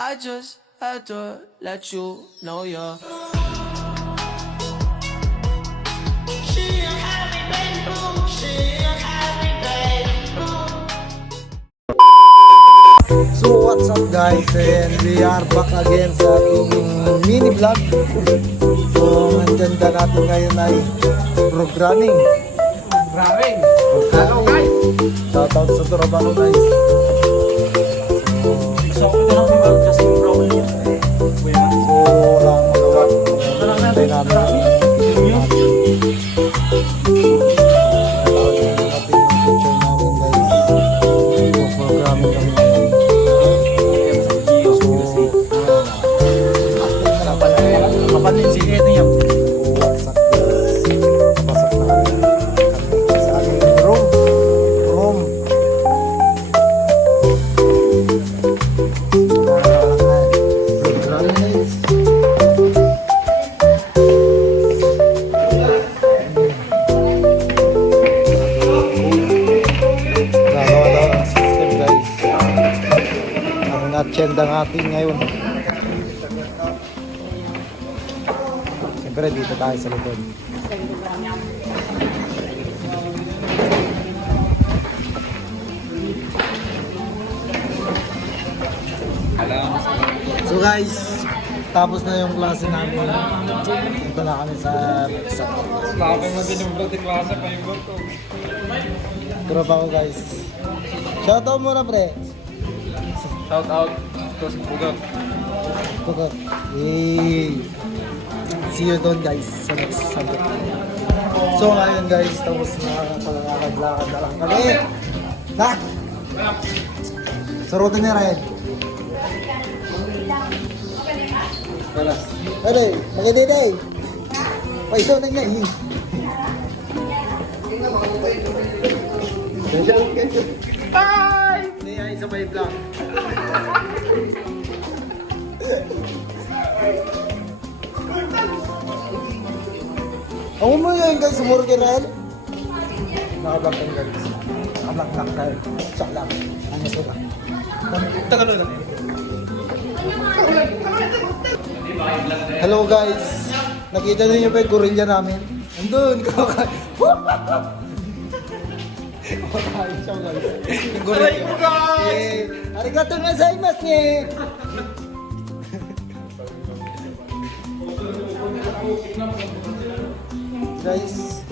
I just had to let you know you're. So what's up guys, and we are back again sa ating mini vlog. So ang agenda natin ngayon ay programming. Hello guys! Shoutout sa Torabano guys. So wala akong magawa. Hintay namin. Programming kami ngayon. Kapanin si Edo niya. What's up guys? Pasok na kami sa ating room. Gagawa daw ng system guys. Ang agenda natin ngayon. Siyempre dito tayo sa likod. So guys, tapos na yung klase namin. Punta na kami sa Lapang na din yung bloody klase pa yung ko. tropa ko guys. Shoutout muna pre. Shout out to si Pugak. Tukot. Yay! See you doon guys sa next subject. So ngayon guys, tapos na palakad-lakad na lang kami. Na! Sarutan niya rin. Tara. Ano? Maganda. Paiso na niya eh. Bye! Hindi ay sa may vlog. Ako mo yun guys, sumuro kay Red. Nakablog tayo guys. Nakablog tayo. Siya lang. Ano sila? Tagalo lang. Hello guys. Nakita niyo ba yung gorilla namin? Andun, kumakain. Kumakain siya guys. Yung gorilla. Yeah. Arigato gozaimasu ne. Guys.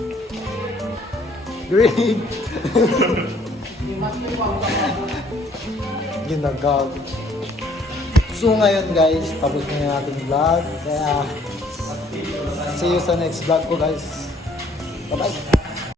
Green. Ginagawa. So ngayon guys, tapos na yung ating vlog. Kaya see you sa next vlog ko guys. Bye bye.